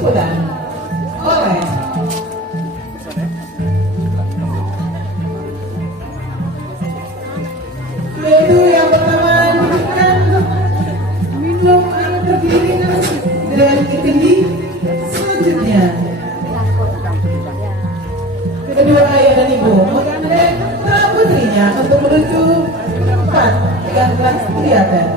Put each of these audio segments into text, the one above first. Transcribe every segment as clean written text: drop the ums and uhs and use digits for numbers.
sudah boleh. Yaitu yang pertama diberikan minum air berdiri dan kendi. Selanjutnya kedua ayah dan ibu menggandeng putrinya untuk menuju tempat yang telah disediakan.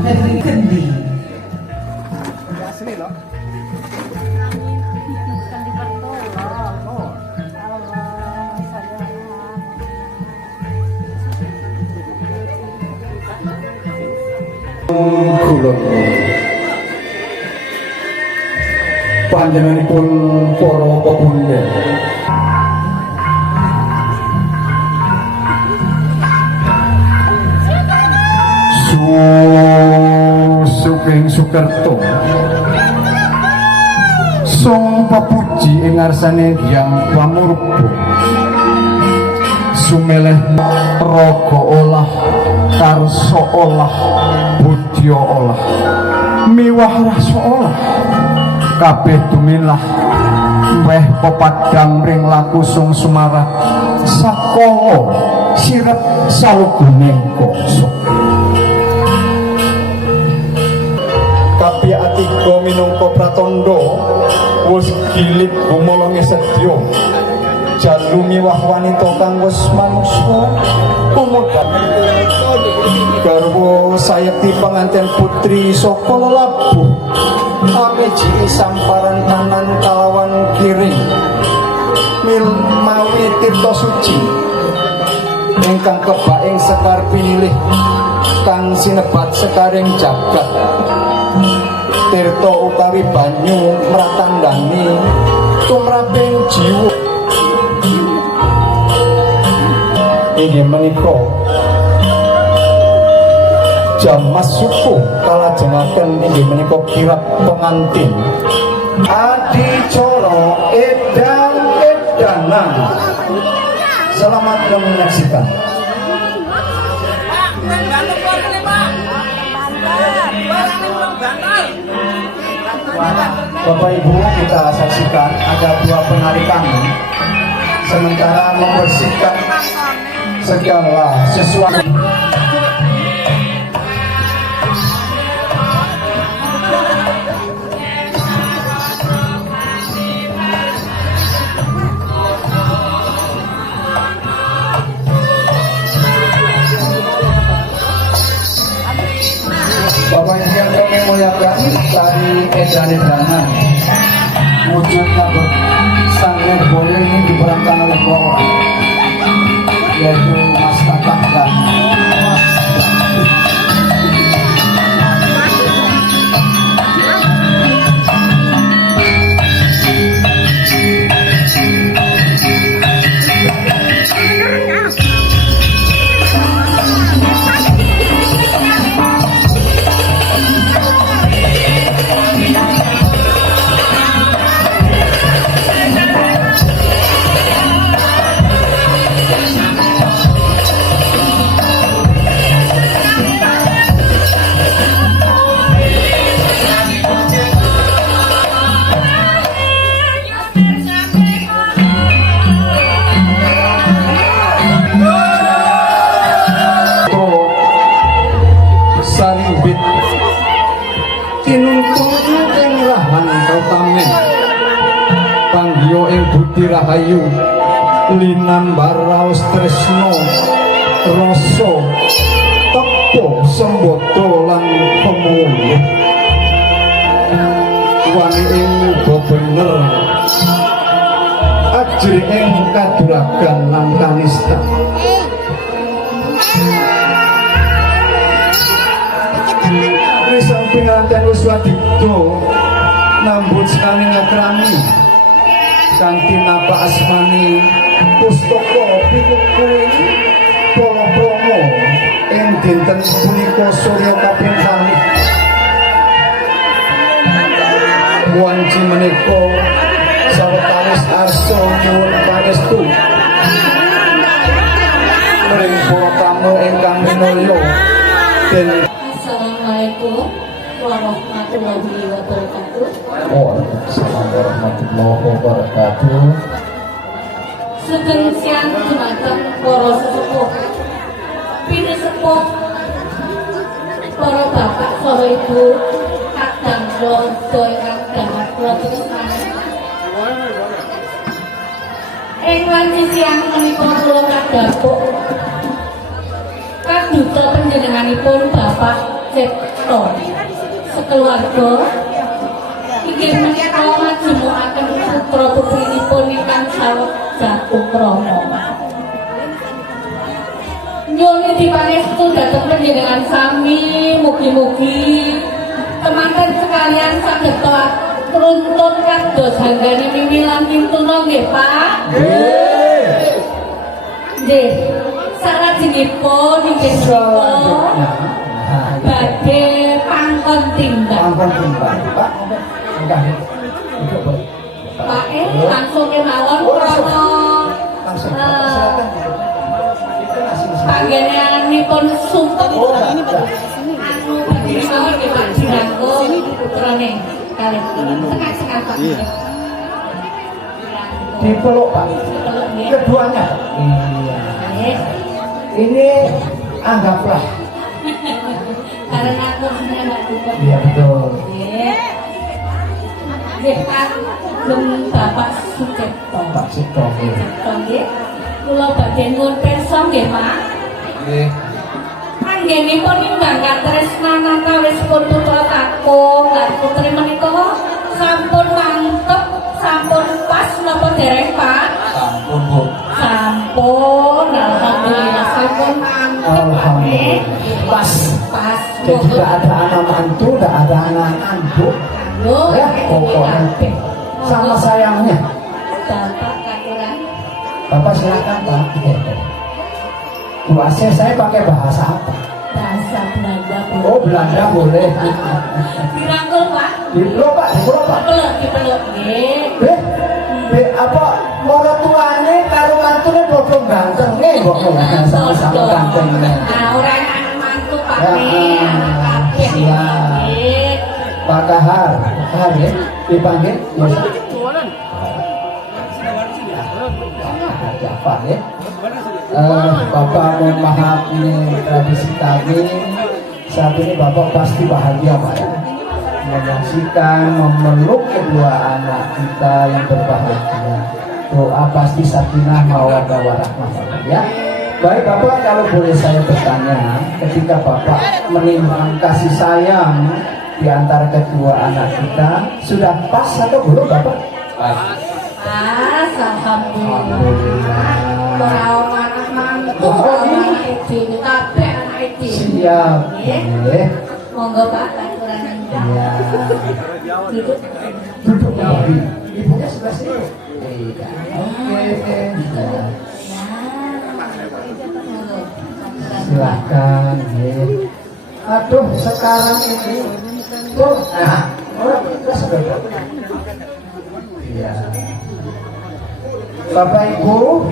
Dari kendi. Asli loh. Kulon panjenenganipun para pepunden Sugeng Sukerto sung pepuji ing ngarsane Hyang Pamurba sumeleh raga olah karsa olah budya olah miwah rasa olah kabeh dumilah weh pepadang ring laku sung sumarah sakala sirep saluguning kasa kabeh atiga minangka pratandha wis gilip gumolonge sedya jalu miwah wanita kang wis manungsa kumudhan garwa sayekti pengantin putri saka lelabuh ameji samparan kanan kalawan kiri mil mawi tirta suci ingkang kebaing sekar pinilih kang sinebat sekaring jagat tirta utawi banyu mratandani tumraping jiwa inggih menika jamas suku kalajengaken inggih menika kirab pengantin adicara edan-edanan. Selamat menyaksikan. Bapak Ibu, kita saksikan ada dua penarikan sementara membersihkan segala sesuatu. Bapak Ibu yang kami muliakan dari edan-edanan wujudnya bersangnya boleh ini diperankan oleh dua orang yaitu Mas Tatang dan Mas sarimbit kinuntung ing rahan kautame panggiya ing budi rahayu linambar raos tresna rasa tepo sembodo lan pemulih wani ing uga bener ajri ing kaduragan lan kanista Risang pengantin Uswadikdo nambut sekali ngakrami kanthi napa asmani pustaka pitukuring para promo ing dinten punika Surya kaping kalih wanci menika sawetawis arsa nyuwun pangestu lolo. Dan Assalamualaikum warahmatullahi wabarakatuh. Waalaikumsalam warahmatullahi wabarakatuh. Sugeng siang dumateng para sesepuh, pini sepuh, para bapak, para ibu, kadang kula ingkang dahat kula tresnani. Ing wanci siang menika kula kadhapuk kaduta panjenenganipun Bapak Cipto sekeluarga inggih menika majumukaken putra putrinipun ingkang saweg Jagung Krama. Nyuwun dipangestu dhateng panjenengan sami, mugi-mugi temanten sekalian saged runtun kados hanggane mimi lan pintuna nggih Pak. Nggih. Salajengipun inggih menika badhe pangkon timbang. Pak. Pak langsung kemawon krana panggenanipun sumpek anu badhe mawon nggih Pak dirangkul putrane kalih tengah-tengah Pak. Dipeluk Pak. Keduanya. Iya. Ini anggaplah. Karena aku sebenarnya nggak cukup. Iya betul. Nggih Pak, Bapak Sucipto. Pak Cipto. Nggih. Kula badhe nyuwun pirsa nggih Pak. Nggih. Anggenipun nimbang katresnan antawisipun putra kakung lan putri menika sampun mantep, sampun pas napa dereng Pak? Sampun Bu. Sampun, alhamdulillah sampun mantep. Alhamdulillah. Pas. Pas. Jadi tidak ada anak mantu, tidak ada anak anduk. Ya, pokoknya sama sayangnya. Bapak katuran. Bapak silakan Pak. Bu Aceh saya pakai bahasa apa? Bahasa Belanda. Oh Belanda boleh. Dirangkul Pak. Dipeluk Pak, dipeluk Pak. Dipeluk nggih. Apa moro tuane karo mantune padha gantenge kok sama-sama ganteng. Nah, ora anak mantu Pak anak kabeh. Nggih. Pak Kahar ya, dipanggil biasa. Apa ya? Bapak mohon maaf ini tradisi kami. Saat ini Bapak pasti bahagia Pak ya. Menyaksikan memeluk kedua anak kita yang berbahagia. Doa pasti sakinah mawaddah warahmah ya. Baik Bapak, kalau boleh saya bertanya, ketika Bapak menimbang kasih sayang di antara kedua anak kita, sudah pas atau belum Bapak? Pas. Alhamdulillah. Ora anak mantu, anak iki kabeh anak iki. Siap. Nggih. Monggo Pak aturan indah. Ya. Duduk. Duduk Bapak. Ibunya sebelah sini. Iya. Oke. Silakan. Aduh, sekarang ini tuh, orang kita sudah. Iya. Bapak Ibu,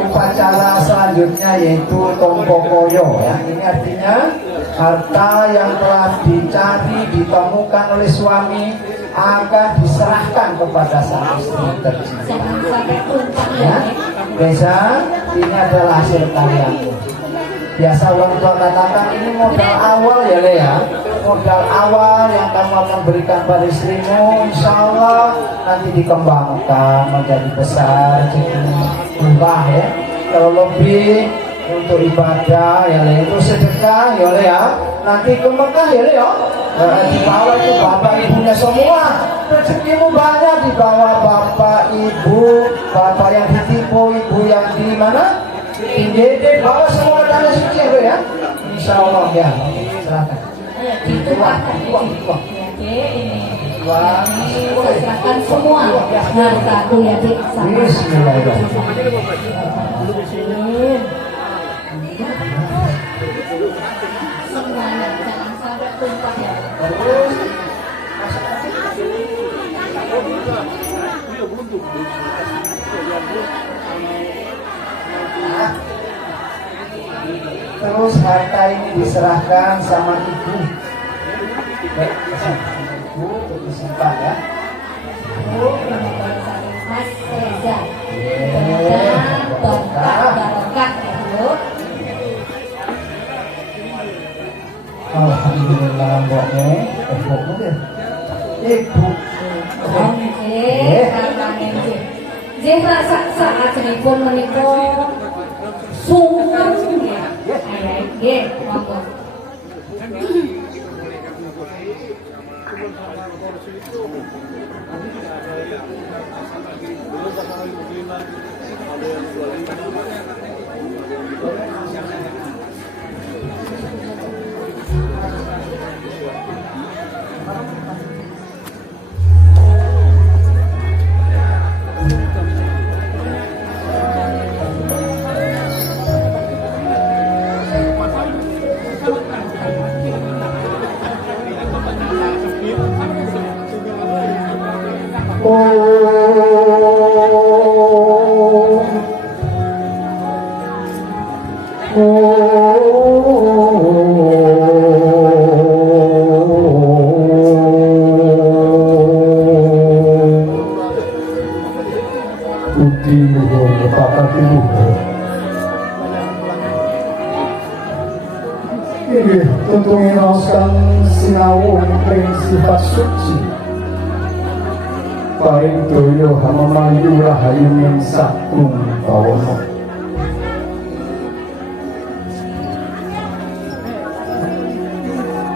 upacara selanjutnya yaitu Tompokoyo ya. Ini artinya harta yang telah dicari, ditemukan oleh suami akan diserahkan kepada sang istri tercinta. Ya, Reza, ini adalah hasil karyamu. Biasa orang tua katakan ini modal awal ya Lea, modal awal yang kamu akan berikan pada istrimu, insya Allah nanti dikembangkan menjadi besar, jadi berubah ya. Kalau lebih untuk ibadah ya Lea, itu sedekah ya Lea, nanti ke Mekah ya Lea, di bawah itu bapak ibunya semua, rezekimu banyak di bawah bapak ibu, bapak yang ditipu, ibu yang di mana? Tinggi bawa semua tanah suci ya, insya Allah ya. Silakan. Silakan semua hartaku ya Dik. Bismillahirrahmanirrahim. Semuanya jangan sampai tumpah ya. Terus harta ini diserahkan sama ibu. Baik, ibu untuk disimpan ya. Bu, ini Mas Reza. Mudah-mudahan berkah barokah ya Bu. Alhamdulillah mboknya, mbokmu deh. Ibu. Oke, karena ini. Jih rasa saat pun menika sungkem nggih. Ayo nggih, monggo. Untuk mengaoskan sinau yang sifat suci paring doyo hamamanyu rahayu yang sakung bawono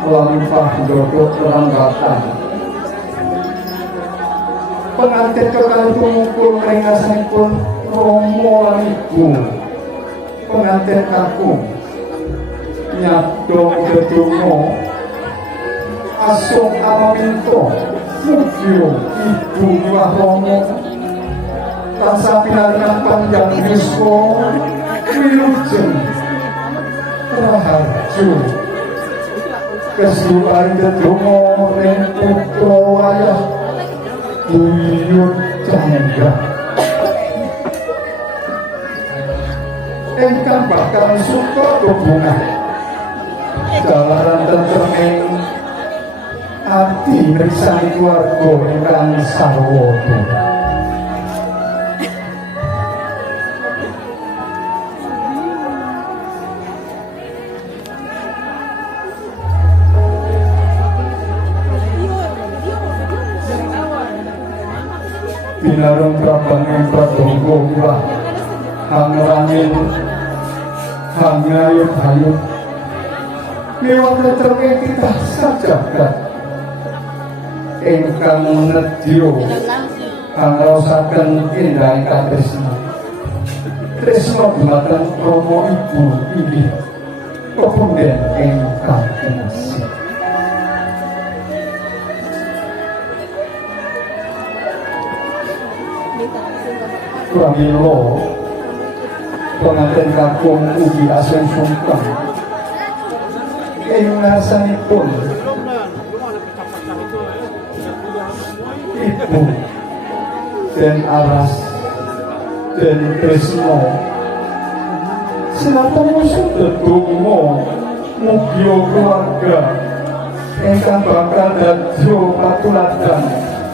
lampah dodok peranggatan pengantin kekalih pemukul ringasanipun romo lan ibu pengantin kakung nyadong dedonga asung amaminto mugio ibu miwah romo tansah pinaringan panjang yuswa wilujeng raharjo kesuparing dedonga ring putra wayah Duyut Chandra ingkang bakal suka bebungah jalaran tentreming ati mirsani keluarga ingkang sarwata binarung prabang ing pradonga miwah hangranging hangayut-hayut miwah tentreming titah sajagat ingkang nedya pangraosaken indahing katresna tresna dhumateng rama ibu inggih pepunden ingkang kinasih. Pramila pengantin kakung ugi asring sungkem ing ngarsanipun ibu dan aras dan tresna sinten musuh dedonga mugi keluarga ingkang bakal dadya patuladan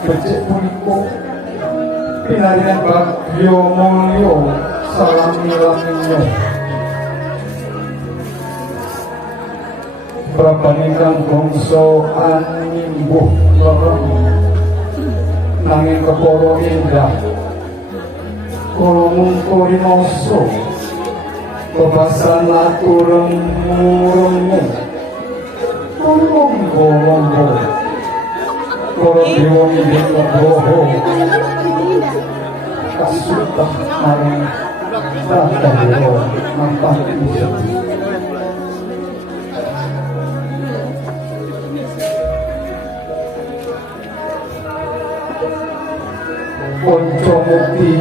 becik punika pinaringan bagya mulya salami-laminya prabaningkang bangsa animbuh lorong nanging kepara indah kala mungkuri masa bebasan latureng-murengmu lomba-lomba para dewa inggih nugraha kasutah maring Pratandara mampah ijab Ponco mukti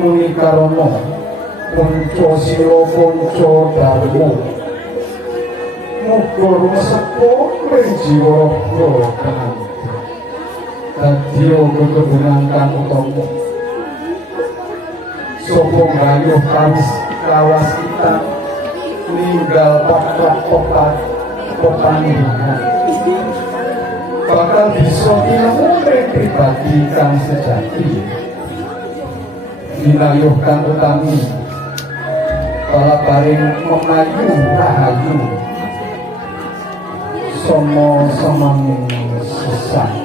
muni karana ponco sila ponco dharma muga rumesepo ing jiwa raga dadya kekebunan kang utama sapa nggayuh kawas kita ninggal pepanggihan bakal bisa ilmu pribadi kang sejati dinayuh kang utami balabaring memayu rahayu somo semanging sesat.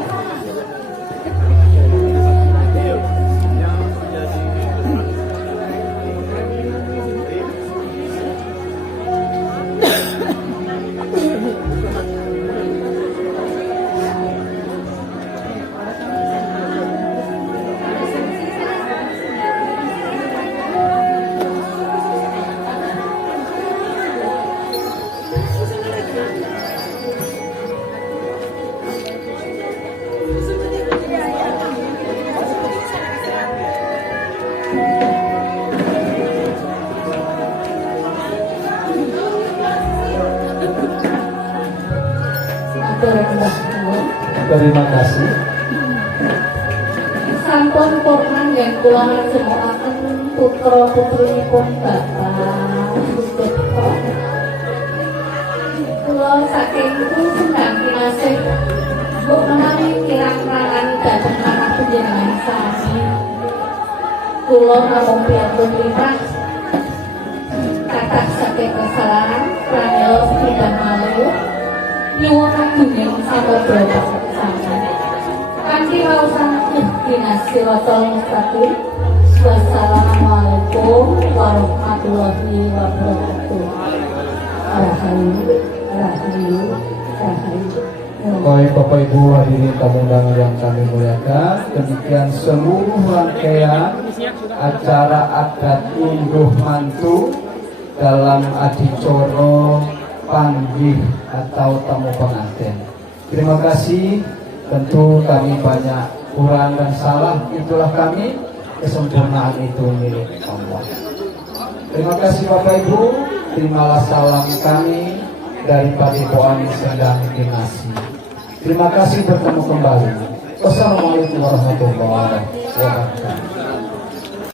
Terima kasih. Sampun purnan yang kula ngajengaken putra putrinipun Bapak Sucipto. Kula saking sendang kinasih mbok menawi kirang-kirangan dhateng anak panjenengan sami. Kula namung piantun limrah kathah saking kesalahan pramila sidang malih nyuwun duning samodra sami. Kanthi waosan ihdinas siratal mustaqim. Wassalamualaikum warahmatullahi wabarakatuh. Rahayu, rahayu, rahayu. Baik Bapak Ibu hadirin tamu undangan yang kami muliakan, demikian seluruh rangkaian acara adat unduh mantu dalam adicara panggih atau tamu pengantin. Terima kasih. Tentu kami banyak kurang dan salah, itulah kami, kesempurnaan itu milik Allah. Terima kasih Bapak Ibu, terimalah salam kami dari Padepokan Sendang Kinasih. Terima kasih, bertemu kembali. Wassalamualaikum warahmatullahi wabarakatuh.